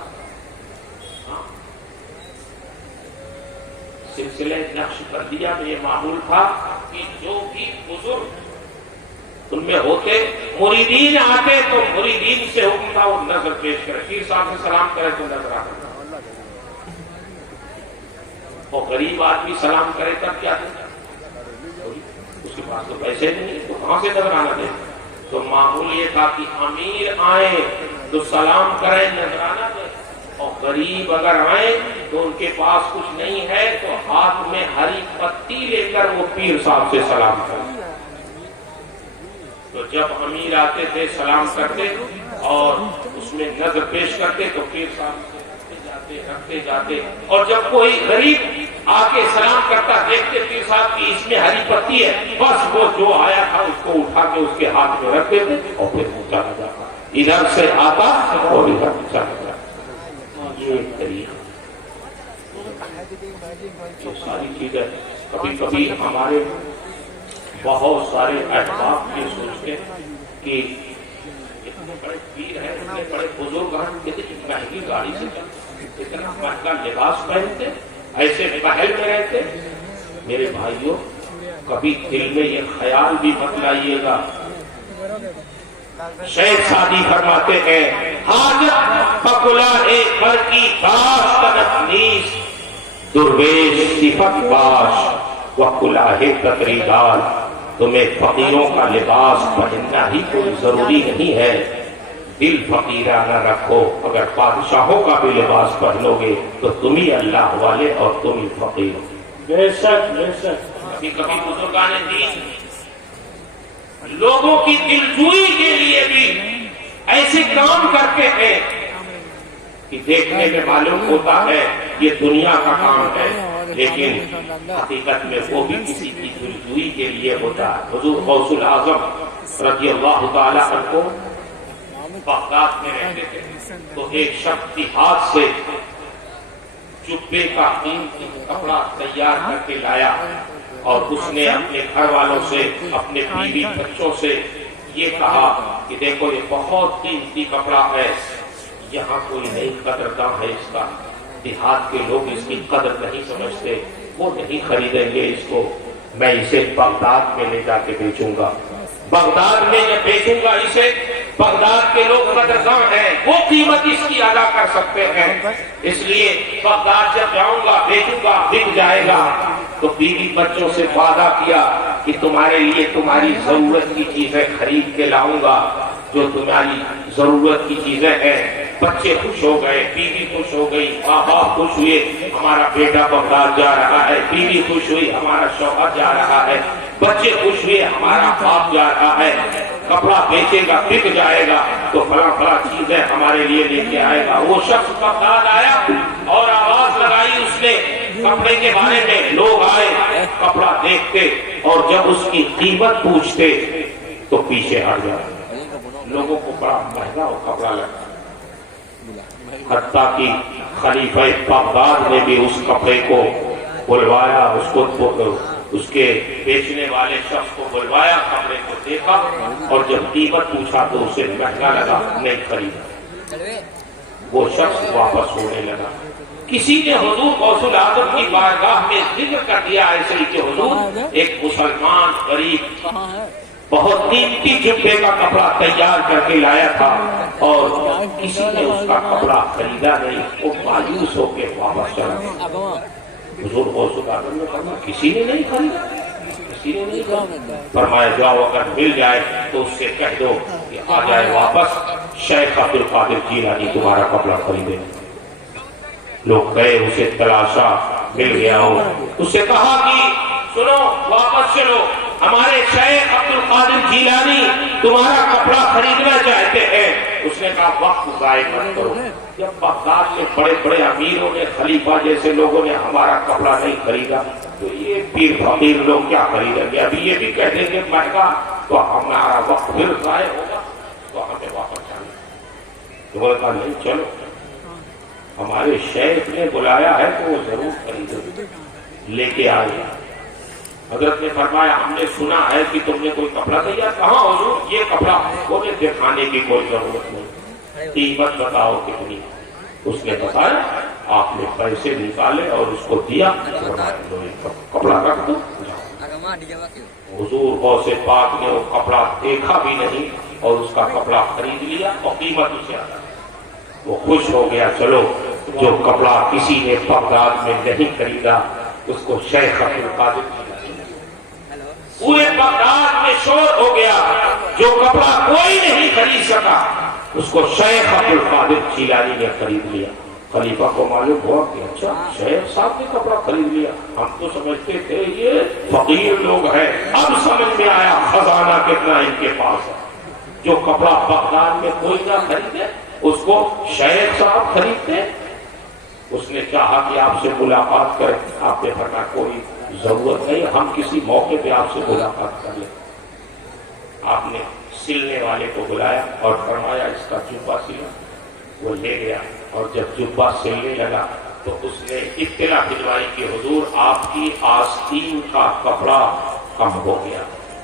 سلسلہ نقش بندیہ میں یہ معمول تھا کہ جو بھی بزرگ ان میں ہوتے، مریدین آتے تو مریدین سے حکم تھا وہ نظر پیش کرے، پیر صاحب سے سلام کرے تو نظر آتا، اور غریب آدمی سلام کرے تب کیا دے؟ اس کے پاس تو پیسے نہیں، تو کہاں سے نظر آنا دے؟ تو معمول یہ تھا کہ امیر آئے تو سلام کریں نظرانہ دے، اور غریب اگر آئے تو ان کے پاس کچھ نہیں ہے تو ہاتھ میں ہری پتی لے کر وہ پیر صاحب سے سلام کریں۔ تو جب امیر آتے تھے سلام کرتے اور اس میں نظر پیش کرتے تو پیر صاحب رکھتے جاتے، اور جب کوئی غریب آ کے سلام کرتا دیکھتے پیر صاحب کی اس میں ہری پتی ہے، بس وہ جو آیا تھا اس کو اٹھا کے اس کے ہاتھ میں رکھ دیتے اور پھر وہ چلا جاتا، ادھر سے آتا اور ادھر چلا جاتا۔ یہ طریقہ، یہ ساری چیزیں کبھی کبھی ہمارے بہت سارے احباب یہ سوچتے کہ اتنے بڑے پیر ہیں، اتنے بڑے بزرگ ہیں، اتنی مہنگی گاڑی سے چلتے، اتنا مہنگا لباس پہنتے، ایسے محل میں رہتے۔ میرے بھائیوں کبھی دل میں یہ خیال بھی مت لائیے گا، شیخ سعدی فرماتے ہیں حاجت پکلا ایک پر کی باش کنت نیس، درویش صفت باش و کلاہ تقریبات۔ تمہیں فقیروں کا لباس پہننا ہی کوئی ضروری نہیں ہے، دل فقیرانہ رکھو، اگر بادشاہوں کا بھی لباس پہنو گے تو تم ہی اللہ والے اور تم ہی فقیر ہو۔ بے شک بے شک۔ کبھی کبھی بزرگان دین لوگوں کی دلجوئی کے لیے بھی ایسے کام کرتے ہیں کہ دیکھنے میں معلوم ہوتا ہے یہ دنیا کا کام ہے، لیکن حقیقت میں وہ بھی کسی کی دلجوئی کے لیے ہوتا ہے۔ حضور غوث الاعظم رضی اللہ تعالی عنہ بغداد میں رہتے تھے، تو ایک شخص کی ہاتھ سے جبے کا قیمتی کپڑا تیار کر کے لایا، اور اس نے اپنے گھر والوں سے، اپنے بیوی بچوں سے یہ کہا کہ دیکھو یہ بہت قیمتی کپڑا ہے، یہاں کوئی نہیں قدردان ہے اس کا، دیہات کے لوگ اس کی قدر نہیں سمجھتے، وہ نہیں خریدیں گے اس کو، میں اسے بغداد میں لے جا کے بیچوں گا، بغداد میں جب بیچوں گا اسے، بغداد کے لوگ قدردان ہیں، وہ قیمت اس کی ادا کر سکتے ہیں، اس لیے بغداد جب جاؤں گا بیچوں گا، بک جائے گا۔ تو بیوی بچوں سے وعدہ کیا کہ تمہارے لیے تمہاری ضرورت کی چیزیں خرید کے لاؤں گا، جو تمہاری ضرورت کی چیزیں ہیں۔ بچے خوش ہو گئے، بیوی خوش ہو گئی، ماں باپ خوش ہوئے، ہمارا بیٹا بغداد جا رہا ہے، بیوی خوش ہوئی، ہمارا شوہر جا رہا ہے، بچے خوش ہوئے، ہمارا باپ جا رہا ہے، کپڑا بیچے گا، بک جائے گا، تو فلاں فلاں چیزیں ہمارے لیے لے کے آئے گا۔ وہ شخص بغداد آیا اور آواز لگائی اس نے کپڑے کے بارے میں، لوگ آئے، کپڑا دیکھتے اور جب اس کی قیمت پوچھتے تو پیچھے ہٹ جاتے، لوگوں کو بڑا مہنگا وہ کپڑا لگا، حتیٰ کہ خلیفہ بغداد نے بھی اس کپڑے کو بلوایا، اس کے بیچنے والے شخص کو بلوایا، کپڑے کو دیکھا اور جب قیمت پوچھا تو اسے مہنگا لگا، نہیں خریدا، وہ شخص واپس ہونے لگا۔ کسی نے حضور غوث الاعظم کی بارگاہ میں ذکر کر دیا ایسے ہی کہ حضور ایک مسلمان غریب بہت قیمتی جبے کا کپڑا تیار کر کے لایا تھا اور کسی نے اس کا کپڑا خریدا نہیں، وہ مایوس ہو کے واپس چلا گیا۔ حضور غوث الاعظم نے فرمایا کسی نے نہیں خریدا، کسی نے نہیں خریدا۔ فرمایا جاؤ اگر مل جائے تو اس سے کہہ دو کہ آ جائے واپس، شیخ عبد القادر جیلانی تمہارا کپڑا خریدے۔ لوگ گئے، اسے تلاشا، مل گیا، ہو اس سے کہا کہ سنو واپس چلو، ہمارے شیخ عبد القادر جیلانی تمہارا کپڑا خریدنا چاہتے ہیں۔ اس نے کہا وقت ضائع مت کرو، جب بغداد کے بڑے بڑے امیروں نے، خلیفہ جیسے لوگوں نے ہمارا کپڑا نہیں خریدا تو یہ پیر فقیر لوگ کیا خریدیں گے؟ ابھی یہ بھی کہہ دیں گے مہنگا تو ہمارا وقت پھر ضائع ہوگا، تو ہمیں واپس جانا۔ تو وہ کہا نہیں چلو، ہمارے شیخ نے بلایا ہے تو وہ ضرور خریدو، لے کے آئے۔ حضرت نے فرمایا ہم نے سنا ہے کہ تم نے کوئی کپڑا تیار، کہاں حضور یہ کپڑا، وہ دکھانے کی کوئی ضرورت نہیں، قیمت بتاؤ کتنی؟ اس نے بتایا، آپ نے پیسے نکالے اور اس کو دیا، کپڑا رکھ دو۔ حضور غوث پاک نے وہ کپڑا دیکھا بھی نہیں اور اس کا کپڑا خرید لیا اور قیمت اسے ادا۔ وہ خوش ہو گیا، چلو جو کپڑا کسی نے بغداد میں نہیں خریدا اس کو شیخ عبد القادر، پورے بغداد میں شور ہو گیا، جو کپڑا کوئی نہیں خرید سکا اس کو شیخ عبد القادر جیلانی نے خرید لیا۔ خلیفہ کو معلوم ہوا کہ اچھا شیخ صاحب نے کپڑا خرید لیا، ہم تو سمجھتے تھے یہ فقیر لوگ ہیں، اب سمجھ میں آیا خزانہ کتنا ان کے پاس ہے۔ جو کپڑا بغداد میں کوئی نہ خریدے اس کو شیخ صاحب خریدتے۔ اس نے چاہا کہ آپ سے ملاقات کریں، آپ نے فرمایا کوئی ضرورت نہیں، ہم کسی موقع پہ آپ سے ملاقات کر لیں۔ آپ نے سلنے والے کو بلایا اور فرمایا اس کا جبہ سلا، وہ لے گیا اور جب جبہ سلنے لگا تو اس نے اطلاع دلوائی کہ حضور آپ کی آستین کا کپڑا کم ہو گیا،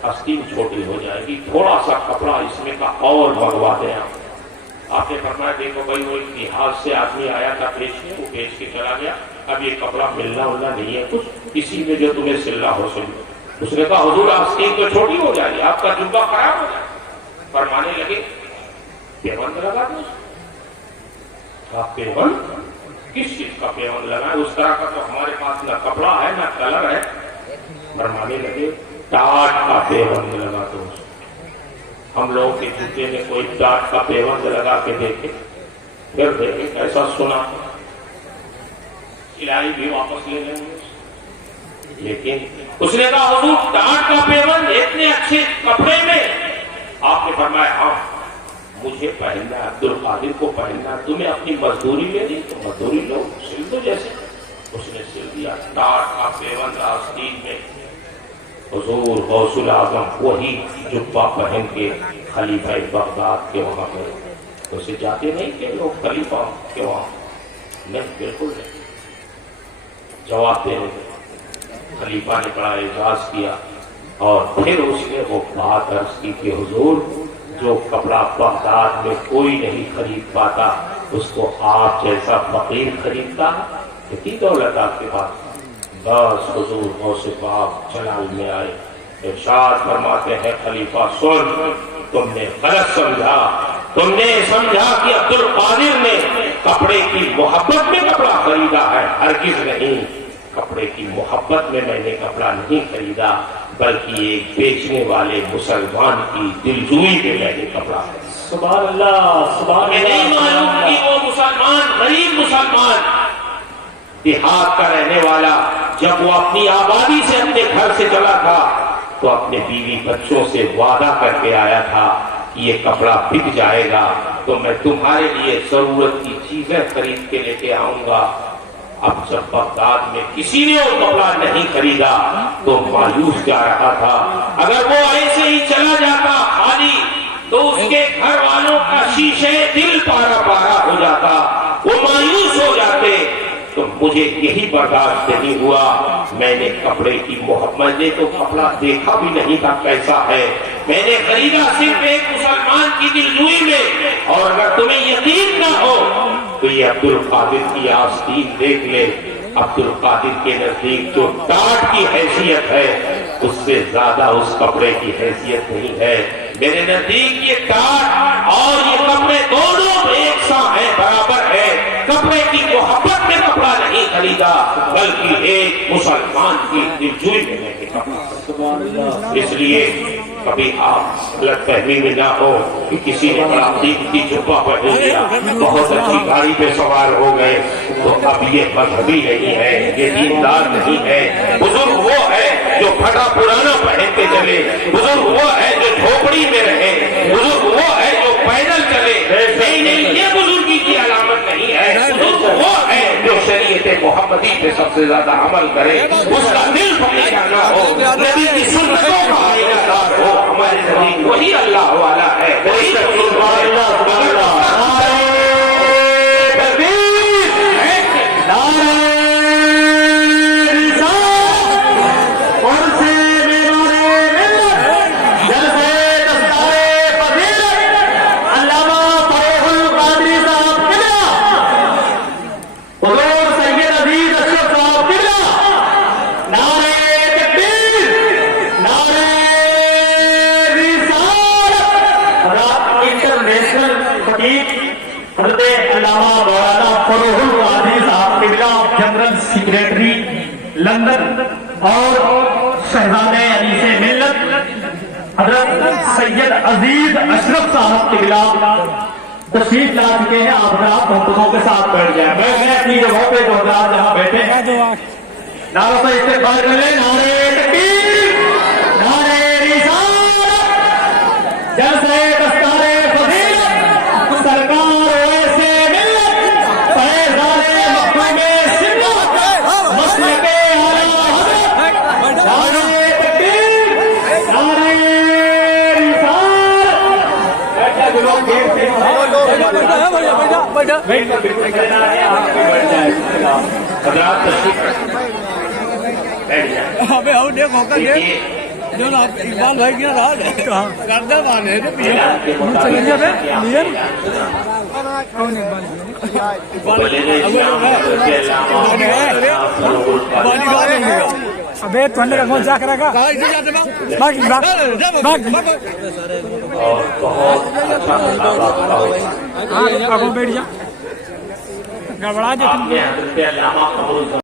آستین چھوٹی ہو جائے گی، تھوڑا سا کپڑا اس میں کا اور منگوا دیں۔ آپ نے فرمایا دیکھو بھائی وہ اتحاد سے آدمی آیا تھا بیچنے، وہ بیچ کے چلا گیا، اب یہ کپڑا ملنا ہونا نہیں ہے کچھ، اسی میں جو تمہیں سلنا ہو سل۔ اس نے کہا حضور آستین تو چھوٹی ہو جائے گی، آپ کا جبہ خراب ہو جائے۔ فرمانے لگے پیوند لگا دو، پیوند کس چیز کا پیوند لگائے؟ اس طرح کا تو ہمارے پاس نہ کپڑا ہے نہ کلر ہے۔ فرمانے لگے ٹاٹ کا پیوند لگا دو۔ ہم لوگوں کے جوتے میں کوئی ڈاٹ کا پیوند لگا کے دیکھے، پھر دیکھے ایسا سنا سلائی بھی واپس لے لیں گے. لیکن اس نے کہا حضور ڈاٹ کا پیوند اتنے اچھے کپڑے میں. آپ نے فرمایا ہاں مجھے پہننا ہے، عبد القادر کو پہننا ہے، تمہیں اپنی مزدوری لے دی تو مزدوری لو، سل دو. جیسے اس نے سل دیا ڈاٹ کا پیوند آستین میں. حضور غوث الاعظم وہی جبہ پہن کے خلیفہ بغداد کے وہاں گئے. اسے جاتے نہیں کہ لوگ خلیفہ کے وہاں، نہیں بالکل نہیں. جواب دینے خلیفہ نے بڑا اعزاز کیا اور پھر اس نے وہ بات عرض کی کہ حضور جو کپڑا بغداد میں کوئی نہیں خرید پاتا اس کو آپ جیسا فقیر خریدتا. کتنی دولت آپ کے پاس. بس حضور غوث پاک جلال میں آئے، ارشاد فرماتے ہیں خلیفہ سن، تم نے غلط سمجھا، تم نے سمجھا کہ عبد القادر نے کپڑے کی محبت میں کپڑا خریدا ہے. ہرگز نہیں، کپڑے کی محبت میں میں نے کپڑا نہیں خریدا، بلکہ ایک بیچنے والے مسلمان کی دلجوئی میں میں نے کپڑا خریدا. سبحان اللہ سبحان میں نہیں معلوم اللہ. کہ وہ مسلمان غریب مسلمان دیہات کا رہنے والا جب وہ اپنی آبادی سے اپنے گھر سے چلا تھا تو اپنے بیوی بچوں سے وعدہ کر کے آیا تھا کہ یہ کپڑا بک جائے گا تو میں تمہارے لیے ضرورت کی چیزیں خرید کے لے کے آؤں گا. اب جب بغداد میں کسی نے وہ کپڑا نہیں خریدا تو مایوس جا رہا تھا. اگر وہ ایسے ہی چلا جاتا خالی تو اس کے گھر والوں کا شیشے دل پارا پارا ہو جاتا، وہ مایوس ہو جاتے. تو مجھے یہی برداشت نہیں ہوا. میں نے کپڑے کی محبت، نے تو کپڑا دیکھا بھی نہیں تھا کیسا ہے، میں نے خریدا صرف ایک مسلمان کی دلجوئی میں. اور اگر تمہیں یقین نہ ہو تو یہ عبد القادر کی آستین دیکھ لے. عبد القادر کے نزدیک جو ٹاٹ کی حیثیت ہے اس سے زیادہ اس کپڑے کی حیثیت نہیں ہے. میرے نزدیک یہ ٹاٹ اور یہ کپڑے دونوں ایک سا ہیں، برابر ہے. کپڑے کی محبت میں کپڑا نہیں خریدا بلکہ ایک مسلمان کی دلجوئی میں میں نے کپڑا خریدا. اس لیے کبھی آپ غلط فہمی میں نہ ہو کہ کسی نے بڑا قیمتی جبہ پہن لیا، بہت اچھی گاڑی پہ سوار ہو گئے تو اب یہ مذہبی نہیں ہے، یہ دیندار نہیں ہے. بزرگ وہ ہے جو پھٹا پرانا پہن کے چلے، بزرگ وہ ہے جو جھوپڑی میں رہے، بزرگ وہ ہے جو پیدل چلے. نہیں، یہ بزرگی کی علامت نہیں ہے. بزرگ وہ ہے جو شریعت محمدی پہ سب سے زیادہ عمل کرے، اس کا دل پکڑا نہ ہو، نبی کی سنتوں کا آئینہ دار ہو. ہمارے نبی وہی اللہ والا ہے، وہی سیکریٹری لندن اور شہزادے علی سے ملت حضرت سید عزیز اشرف صاحب کے خلاف تشریف لا چکے ہیں. آپ حضرات محترموں کے ساتھ بیٹھ جائیں. میں اپنی جگہوں پہ جو حضرات جہاں بیٹھے ہیں نعرہ سے استقبال کر لیں. نعرہ تکبیر، نعرہ رسالت، جلسہ دستار فضیلت، سرکار ویسے ملت، فیضان مخدوم سنت، مسلک اعلی حضرت. نعرہ تکبیر، نعرہ رسالت. بیٹھا جو لوگ دیر سے حضرات تشریف بیٹھ جائیں. جو نا اقبال بھائی کی رہا کردہ بانے ابے ٹھنڈے کا کون سا کرے گا اور بہت اچھا بیٹھ جا گڑبڑا آپ نے حضرت علامہ قبول